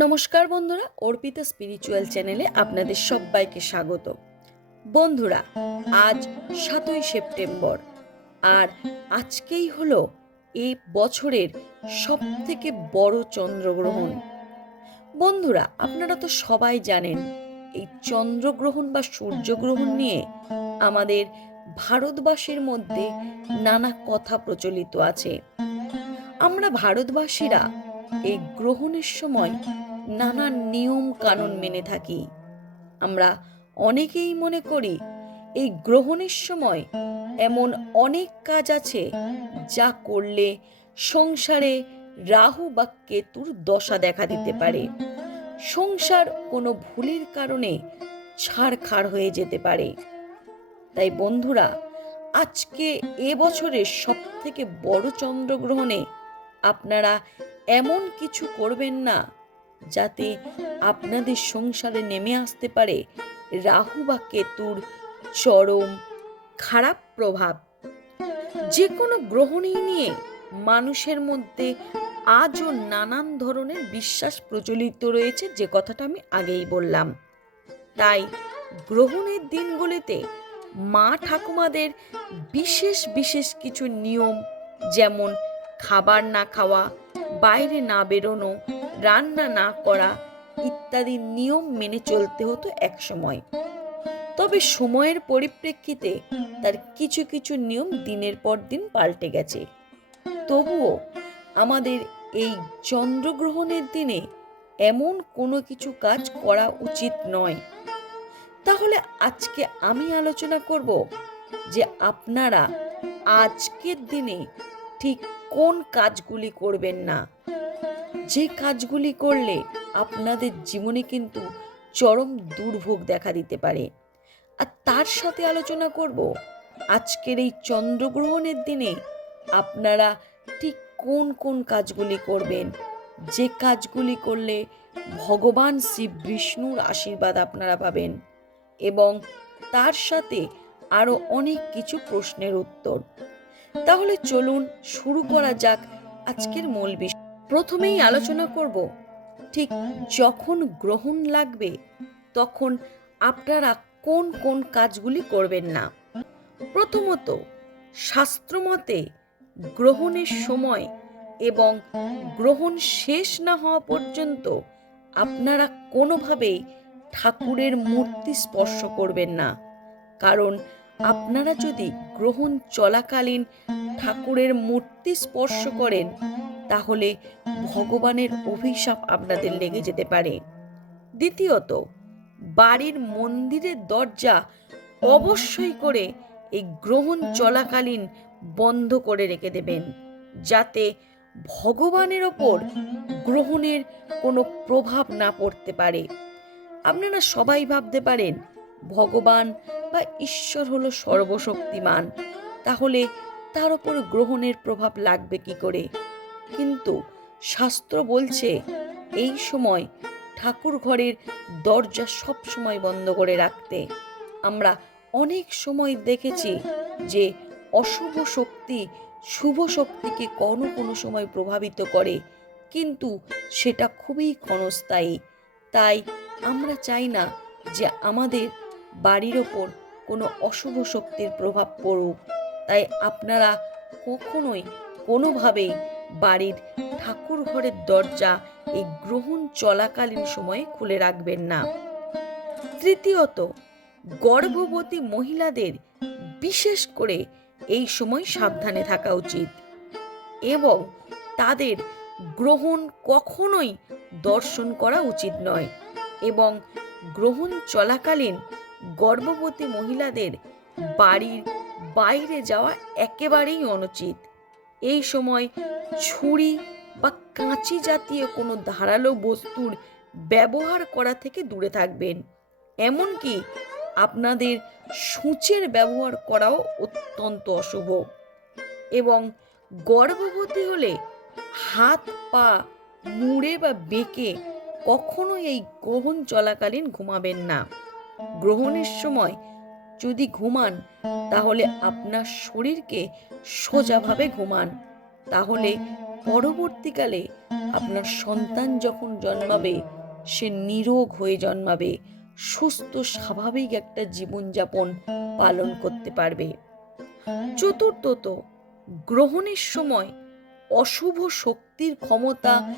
নমস্কার বন্ধুরা, অর্পিতা স্পিরিচুয়াল চ্যানেলে আপনাদের সবাইকে স্বাগত। বন্ধুরা, আজ সাতই সেপ্টেম্বর, আর আজকেই হলো এই বছরের সব থেকে বড় চন্দ্রগ্রহণ। বন্ধুরা, আপনারা তো সবাই জানেন, এই চন্দ্রগ্রহণ বা সূর্যগ্রহণ নিয়ে আমাদের ভারতবাসীর মধ্যে নানা কথা প্রচলিত আছে। আমরা ভারতবাসীরা এই গ্রহণের সময় নানা নিয়ম কানুন মেনে থাকি। আমরা অনেকেই মনে করি, এই গ্রহণের সময় এমন অনেক কাজ আছে যা করলে সংসারে রাহু বা কেতুর দশা দেখা দিতে পারে। সংসার কোনো ভুলের কারণে ছাড়খাড় হয়ে যেতে পারে। তাই বন্ধুরা, আজকে এ বছরের সব থেকে বড় চন্দ্রগ্রহণে আপনারা এমন কিছু করবেন না যাতে আপনাদের সংসারে নেমে আসতে পারে রাহু বা কেতুর চরম খারাপ প্রভাব। যে কোনো গ্রহণই নিয়ে মানুষের মধ্যে আজও নানান ধরনের বিশ্বাস প্রচলিত রয়েছে, যে কথাটা আমি আগেই বললাম। তাই গ্রহণের দিনগুলিতে মা ঠাকুমাদের বিশেষ বিশেষ কিছু নিয়ম, যেমন খাবার না খাওয়া বাইরে না বেরোনো, রান্না না করা ইত্যাদি নিয়ম মেনে চলতে হতো এক সময় তবে সময়ের পরিপ্রেক্ষিতে তার কিছু কিছু নিয়ম দিনের পর দিন পাল্টে গেছে। তবুও আমাদের এই চন্দ্রগ্রহণের দিনে এমন কোনো কিছু কাজ করা উচিত নয়। তাহলে আজকে আমি আলোচনা করব যে আপনারা আজকের দিনে ঠিক কোন কাজগুলি করবেন না। যে কাজগুলি করলে আপনাদের জীবনে কিন্তু চরম দুর্ভোগ দেখা দিতে পারে। আর তার সাথে আলোচনা করব। আজকের এই চন্দ্রগ্রহণের দিনে আপনারা ঠিক কোন কোন কাজগুলি করবেন? যে কাজগুলি করলে ভগবান শ্রী বিষ্ণুর আশীর্বাদ আপনারা পাবেন এবং তার সাথে আরও অনেক কিছু প্রশ্নের উত্তর। তাহলে চলুন শুরু করা যাক আজকের মূল বিষয়। প্রথমেই আলোচনা করব, ঠিক যখন গ্রহণ লাগবে, তখন আপনারা কোন কোন কাজগুলি করবেন না। প্রথমত, শাস্ত্রমতে গ্রহণের সময় এবং গ্রহণ শেষ না হওয়া পর্যন্ত আপনারা কোনোভাবেই ঠাকুরের মূর্তি স্পর্শ করবেন না। কারণ আপনারা যদি গ্রহণ চলাকালীন ঠাকুরের মূর্তি স্পর্শ করেন, তাহলে ভগবানের অভিশাপ আপনাদের লেগে যেতে পারে। দ্বিতীয়ত, বাড়ির মন্দিরের দরজা অবশ্যই করে এই গ্রহণ চলাকালীন বন্ধ করে রেখে দেবেন, যাতে ভগবানের ওপর গ্রহণের কোনো প্রভাব না পড়তে পারে। আপনারা সবাই ভাবতে পারেন ভগবান বা ঈশ্বর হলো সর্বশক্তিমান, তাহলে তার ওপর গ্রহণের প্রভাব লাগবে কি করে? কিন্তু শাস্ত্র বলছে, এই সময় ঠাকুর ঘরের দরজা সব সময় বন্ধ করে রাখতে। আমরা অনেক সময় দেখেছি যে অশুভ শক্তি শুভ শক্তিকে কোনো কোনো সময় প্রভাবিত করে, কিন্তু সেটা খুবই ক্ষণস্থায়ী। তাই আমরা চাই না যে আমাদের বাড়ির ওপর কোনো অশুভ শক্তির প্রভাব পড়ুক। তাই আপনারা কখনোই কোনোভাবেই বাড়ির ঠাকুর ঘরের দরজা এই গ্রহণ চলাকালীন সময়ে খুলে রাখবেন না। তৃতীয়ত, গর্ভবতী মহিলাদের বিশেষ করে এই সময় সাবধানে থাকা উচিত এবং তাদের গ্রহণ কখনোই দর্শন করা উচিত নয় এবং গ্রহণ চলাকালীন গর্ভবতী মহিলাদের বাড়ির বাইরে যাওয়া একেবারেই অনুচিত। এই সময় ছুরি বা কাঁচি জাতীয় কোনো ধারালো বস্তুর ব্যবহার করা থেকে দূরে থাকবেন। এমনকি আপনাদের সূচের ব্যবহার করাও অত্যন্ত অশুভ। এবং গর্ভবতী হলে হাত, পা, মুড়ে বা বেঁকে কখনো এই গ্রহণ চলাকালীন ঘুমাবেন না। গ্রহণের সময় যদি ঘুমান, তাহলে আপনার শরীরকে সোজাভাবে ঘুমান। তাহলে পরবর্তীকালে আপনার সন্তান যখন জন্মাবে, সে নিরোগ হয়ে জন্মাবে, সুস্থ, স্বাভাবিক একটা জীবনযাপন পালন করতে পারবে। চতুর্থত, গ্রহণের সময় অশুভ শক্তির ক্ষমতা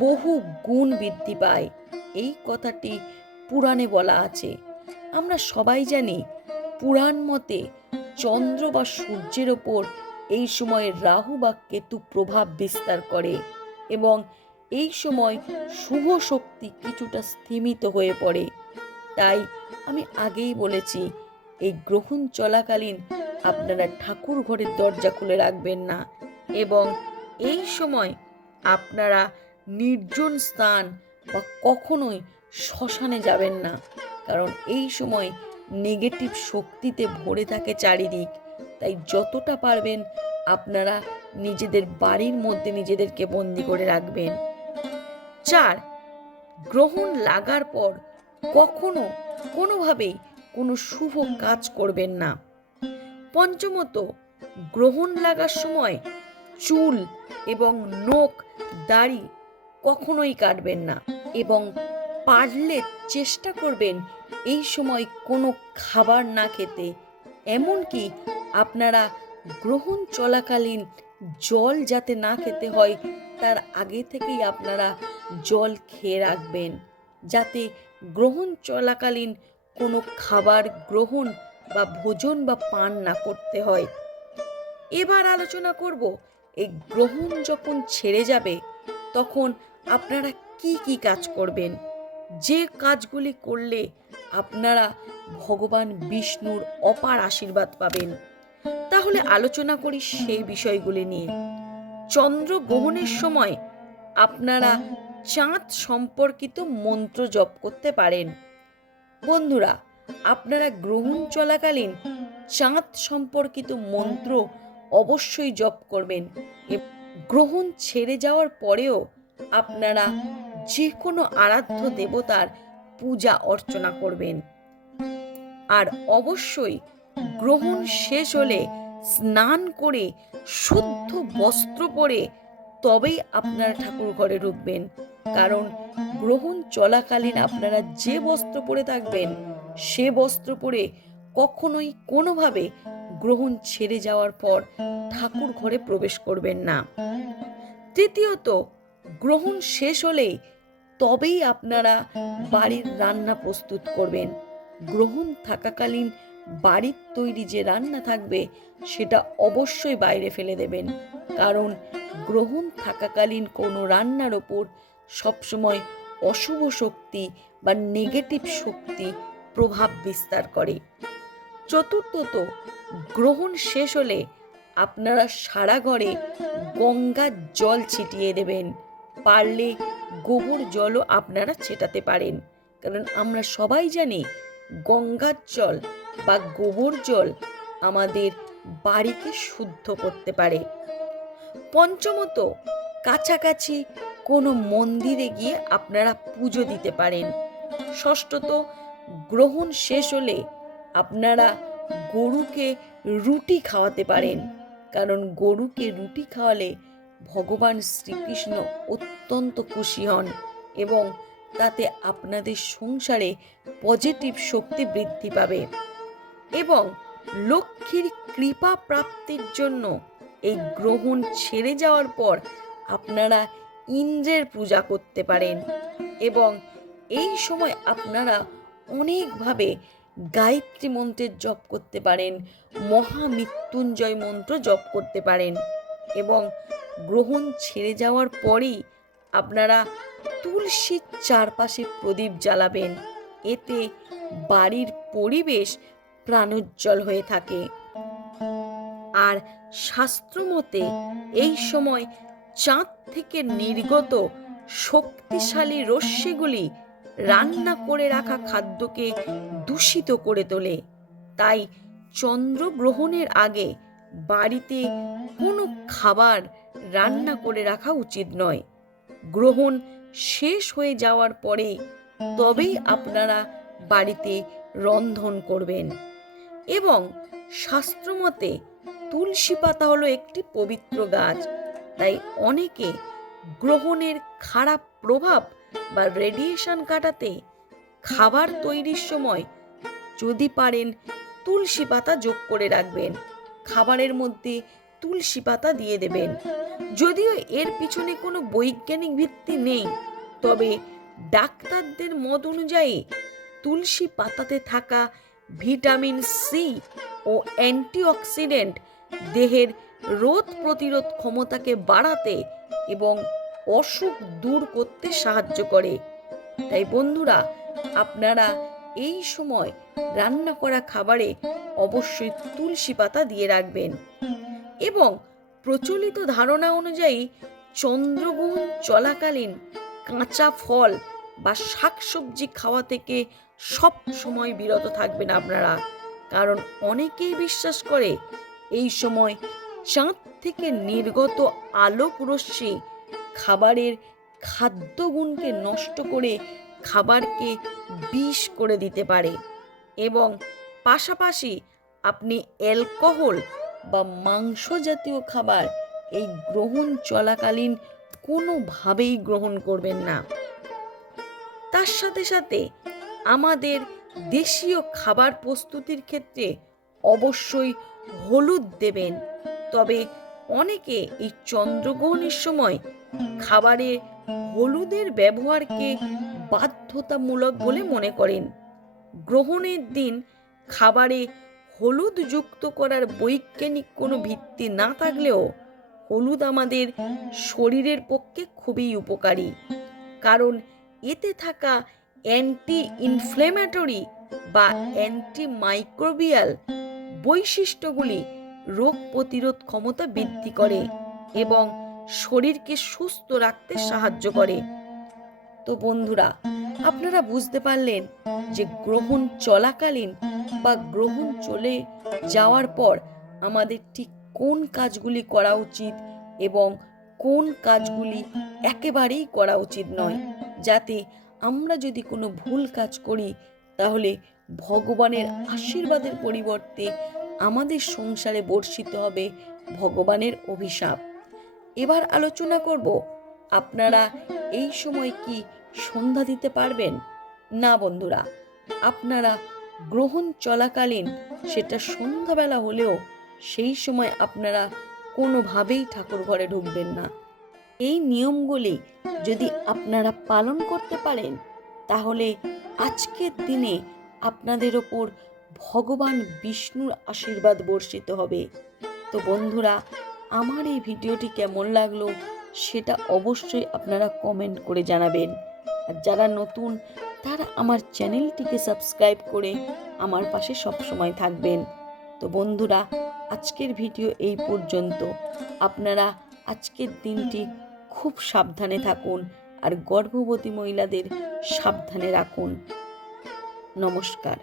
বহু গুণ বৃদ্ধি পায়। এই কথাটি পুরাণে বলা আছে। আমরা সবাই জানি পুরাণ মতে চন্দ্র বা সূর্যের ওপর এই সময় রাহু বা কেতু প্রভাব বিস্তার করে এবং এই সময় শুভ শক্তি কিছুটা স্থিমিত হয়ে পড়ে। তাই আমি আগেই বলেছি, এই গ্রহণ চলাকালীন আপনারা ঠাকুর ঘরের দরজা খুলে রাখবেন না এবং এই সময় আপনারা নির্জন স্থান বা কখনোই শ্মশানে যাবেন না। কারণ এই সময় নেগেটিভ শক্তিতে ভরে থাকে চারিদিক। তাই যতটা পারবেন আপনারা নিজেদের বাড়ির মধ্যে নিজেদেরকে বন্দি করে রাখবেন। চার, গ্রহণ লাগার পর কখনো কোনোভাবেই কোনো শুভ কাজ করবেন না। পঞ্চমত, গ্রহণ লাগার সময় চুল এবং নখ, দাড়ি কখনোই কাটবেন না এবং পারলে চেষ্টা করবেন এই সময় কোনো খাবার না খেতে, এমনকি আপনারা গ্রহণ চলাকালীন জল যাতে না খেতে হয়, তার আগে থেকেই আপনারা জল খেয়ে রাখবেন। যাতে গ্রহণ চলাকালীন কোনো খাবার গ্রহণ বা ভোজন বা পান না করতে হয়। এবার আলোচনা করব, এই গ্রহণ যখন ছেড়ে যাবে, তখন আপনারা কি কি কাজ করবেন? যে কাজগুলি করলে আপনারা ভগবান বিষ্ণুর অপার আশীর্বাদ পাবেন। তাহলে আলোচনা করি সেই বিষয়গুলি নিয়ে। চন্দ্র গ্রহণের সময় আপনারা চাঁদ সম্পর্কিত মন্ত্র জপ করতে পারেন। বন্ধুরা, আপনারা গ্রহণ চলাকালীন চাঁদ সম্পর্কিত মন্ত্র অবশ্যই জপ করবেন। গ্রহণ ছেড়ে যাওয়ার পরেও আপনারা যে কোনো আরাধ্য দেবতার পূজা অর্চনা করবেন। আর অবশ্যই গ্রহণ শেষ হলে স্নান করে শুদ্ধ বস্ত্র পরে তবেই আপনারা ঠাকুর ঘরে ঢুকবেন। কারণ গ্রহণ চলাকালীন আপনারা যে বস্ত্র পরে থাকবেন, সে বস্ত্র পরে কখনোই কোনোভাবে গ্রহণ ছেড়ে যাওয়ার পর ঠাকুর ঘরে প্রবেশ করবেন না। তৃতীয়ত, গ্রহণ শেষ হলেই তবেই আপনারা বাড়ির রান্না প্রস্তুত করবেন। গ্রহণ থাকাকালীন বাড়ির তৈরি যে রান্না থাকবে, সেটা অবশ্যই বাইরে ফেলে দেবেন। কারণ গ্রহণ থাকাকালীন কোনো রান্নার ওপর সবসময় অশুভ শক্তি বা নেগেটিভ শক্তি প্রভাব বিস্তার করে। চতুর্থত, গ্রহণ শেষ হলে আপনারা সারা ঘরে গঙ্গার জল ছিটিয়ে দেবেন। পারলে গোবর জলও আপনারা ছেটাতে পারেন। কারণ আমরা সবাই জানি গঙ্গার জল বা গোবর জল আমাদের বাড়িকে শুদ্ধ করতে পারে। পঞ্চমত, কাছাকাছি কোনো মন্দিরে গিয়ে আপনারা পুজো দিতে পারেন। ষষ্ঠত, গ্রহণ শেষ হলে আপনারা গরুকে রুটি খাওয়াতে পারেন। কারণ গরুকে রুটি খাওয়ালে ভগবান শ্রীকৃষ্ণ অত্যন্ত খুশি হন এবং তাতে আপনাদের সংসারে পজিটিভ শক্তি বৃদ্ধি পাবে এবং লক্ষ্মীর কৃপা প্রাপ্তির জন্য এই গ্রহণ ছেড়ে যাওয়ার পর আপনারা ইন্দ্রের পূজা করতে পারেন এবং এই সময় আপনারা অনেকভাবে গায়ত্রী মন্ত্রের জপ করতে পারেন মহামৃত্যুঞ্জয় মন্ত্র জপ করতে পারেন এবং গ্রহণ ছেড়ে যাওয়ার পরেই আপনারা তুলসীর চারপাশে প্রদীপ জ্বালাবেন। এতে বাড়ির পরিবেশ প্রাণোজ্জ্বল হয়ে থাকে। আর শাস্ত্রমতে এই সময় চাঁদ থেকে নির্গত শক্তিশালী রশ্মিগুলি রান্না করে রাখা খাদ্যকে দূষিত করে তোলে। তাই চন্দ্রগ্রহণের আগে বাড়িতে কোনো খাবার রান্না করে রাখা উচিত নয়। গ্রহণ শেষ হয়ে যাওয়ার পরে তবেই আপনারা বাড়িতে রন্ধন করবেন। এবং শাস্ত্রমতে তুলসী পাতা হলো একটি পবিত্র গাছ। তাই অনেকে গ্রহণের খারাপ প্রভাব বা রেডিয়েশন কাটাতে খাবার তৈরির সময় যদি পারেন তুলসী পাতা যোগ করে রাখবেন। খাবারের মধ্যে তুলসী পাতা দিয়ে দেবেন। যদিও এর পিছনে কোনো বৈজ্ঞানিক ভিত্তি নেই, তবে ডাক্তারদের মত অনুযায়ী তুলসী পাতাতে থাকা ভিটামিন সি ও অ্যান্টিঅক্সিডেন্ট দেহের রোগ প্রতিরোধ ক্ষমতাকে বাড়াতে এবং অসুখ দূর করতে সাহায্য করে। তাই বন্ধুরা, আপনারা এই সময় রান্না করা খাবারে অবশ্যই তুলসী পাতা দিয়ে রাখবেন এবং প্রচলিত ধারণা অনুযায়ী চন্দ্রগ্রহণ চলাকালীন কাঁচা ফল বা শাকসবজি খাওয়া থেকে সব সময় বিরত থাকবেন আপনারা। কারণ অনেকেই বিশ্বাস করে এই সময় চাঁদ থেকে নির্গত আলোক রশ্মি খাবারের খাদ্যগুণকে নষ্ট করে খাবারকে বিষ করে দিতে পারে এবং পাশাপাশি আপনি অ্যালকোহল বা মাংস জাতীয় খাবার এই গ্রহণ চলাকালীন কোনোভাবেই গ্রহণ করবেন না। তার সাথে সাথে আমাদের দেশীয় খাবার প্রস্তুতির ক্ষেত্রে অবশ্যই হলুদ দেবেন। তবে অনেকে এই চন্দ্রগ্রহণের সময় খাবারে হলুদের ব্যবহারকে বাধ্যতামূলক বলে মনে করেন। গ্রহণের দিন খাবারে হলুদ যুক্ত করার বৈজ্ঞানিক কোনো ভিত্তি না থাকলেও হলুদ আমাদের শরীরের পক্ষে খুবই উপকারী। কারণ এতে থাকা অ্যান্টি ইনফ্লেমেটরি বা অ্যান্টি মাইক্রোবিয়াল বৈশিষ্ট্যগুলি রোগ প্রতিরোধ ক্ষমতা বৃদ্ধি করে এবং শরীরকে সুস্থ রাখতে সাহায্য করে। তো বন্ধুরা আপনারা বুঝতে পারলেন যে গ্রহণ চলাকালীন বা গ্রহণ চলে যাওয়ার পর আমাদের ঠিক কোন কাজগুলি করা উচিত এবং কোন কাজগুলি একেবারেই করা উচিত নয়। যাতে আমরা যদি কোনো ভুল কাজ করি, তাহলে ভগবানের আশীর্বাদের পরিবর্তে আমাদের সংসারে বর্ষিত হবে ভগবানের অভিশাপ। এবার আলোচনা করব, আপনারা এই সময় কি সন্ধ্যা দিতে পারবেন? না বন্ধুরা, আপনারা গ্রহণ চলাকালীন সেটা সন্ধ্যাবেলা হলেও সেই সময় আপনারা কোনোভাবেই ঠাকুর ঘরে ঢুকবেন না। এই নিয়মগুলি যদি আপনারা পালন করতে পারেন, তাহলে আজকের দিনে আপনাদের ওপর ভগবান বিষ্ণুর আশীর্বাদ বর্ষিত হবে। তো বন্ধুরা, আমার এই ভিডিওটি কেমন লাগল সেটা অবশ্যই আপনারা কমেন্ট করে জানাবেন। আর যারা নতুন, তারা আমার চ্যানেলটিকে সাবস্ক্রাইব করে আমার পাশে সবসময় থাকবেন। তো বন্ধুরা, আজকের ভিডিও এই পর্যন্ত। আপনারা আজকের দিনটি খুব সাবধানে থাকুন আর গর্ভবতী মহিলাদের সাবধানে রাখুন। নমস্কার।